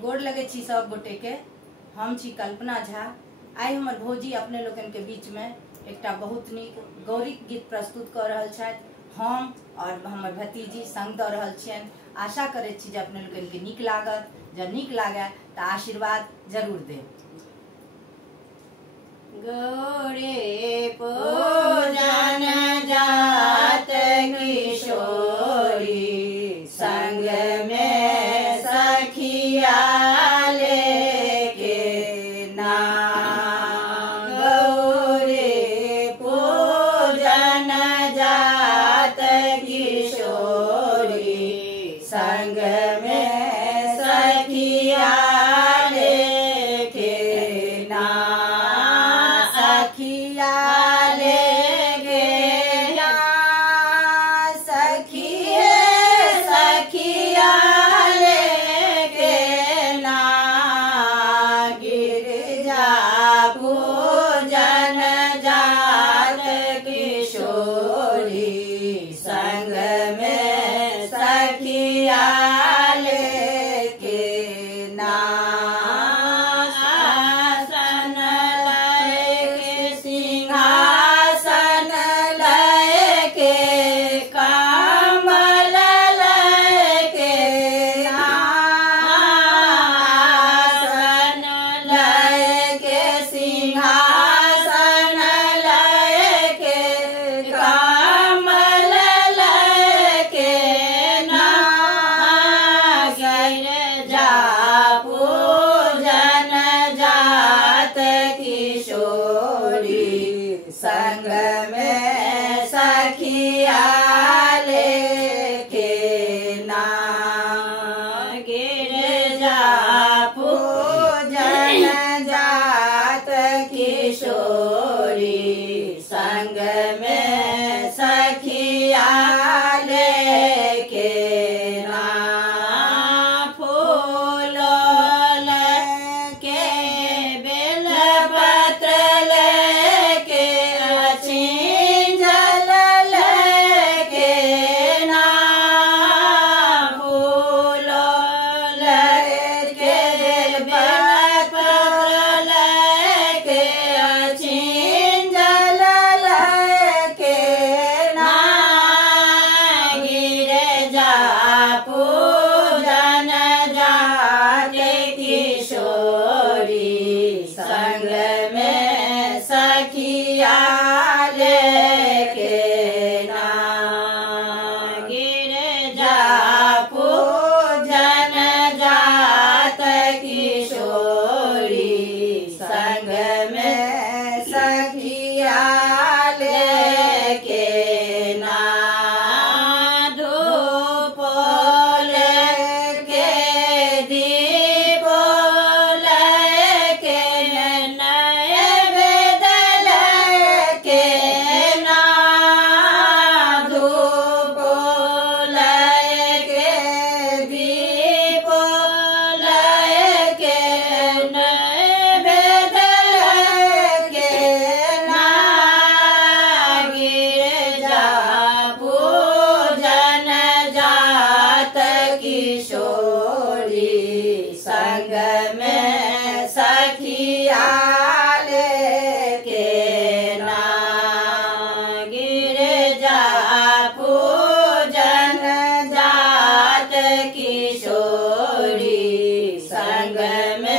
गोड़ लगे छी सब गोटे के। हम छी कल्पना झा। आई हमर भौजी अपने लोकन के बीच में एकटा बहुत नीक गौरी गीत प्रस्तुत कर रहल छथि। हम और हमर भतीजी संग दऽ रहल छियनि। आशा करै छी जे अपने लोकन के नीक लागत। जब नीक लागे तो आशीर्वाद जरूर देब। गौरी पूजन जात किशोरी संग में सखिया लेके ना। गौरी पूजन जात किशोरी संग में सखिया लेके ना। सखिया लेके ना सखिया लेके ना। गिरजा पूजन जात किशोरी संग में सखिया लेके ना। आसन लयके सिंहासन लयके कमल लयके ना। आसन लयके सिंहासन लयके कमल लयके ना। गिरजा पूजन जात किशोरी संग में सखिया लेके ना। गिरजा पूजन जात किशोरी संग में सखिया लेके ना। फूल लेके बेलपत्र लेके अछिंजल लेके ना। फूल लेके बेलपत्र लेके अछिंजल लेके ना। गिरजा पूजन जात किशोरी संग में सखिया लेके ना। गिरजा पूजन जात किशोरी संग में सखिया लेके ना। धूप लेके दीप लेके नैवेद्य लेके ना। धूप लेके दीप लेके नैवेद्य लेके ना। गिरजा पूजन जात किशोरी संग में सखिया लेके ना। गिरजा पूजन जात किशोरी संग में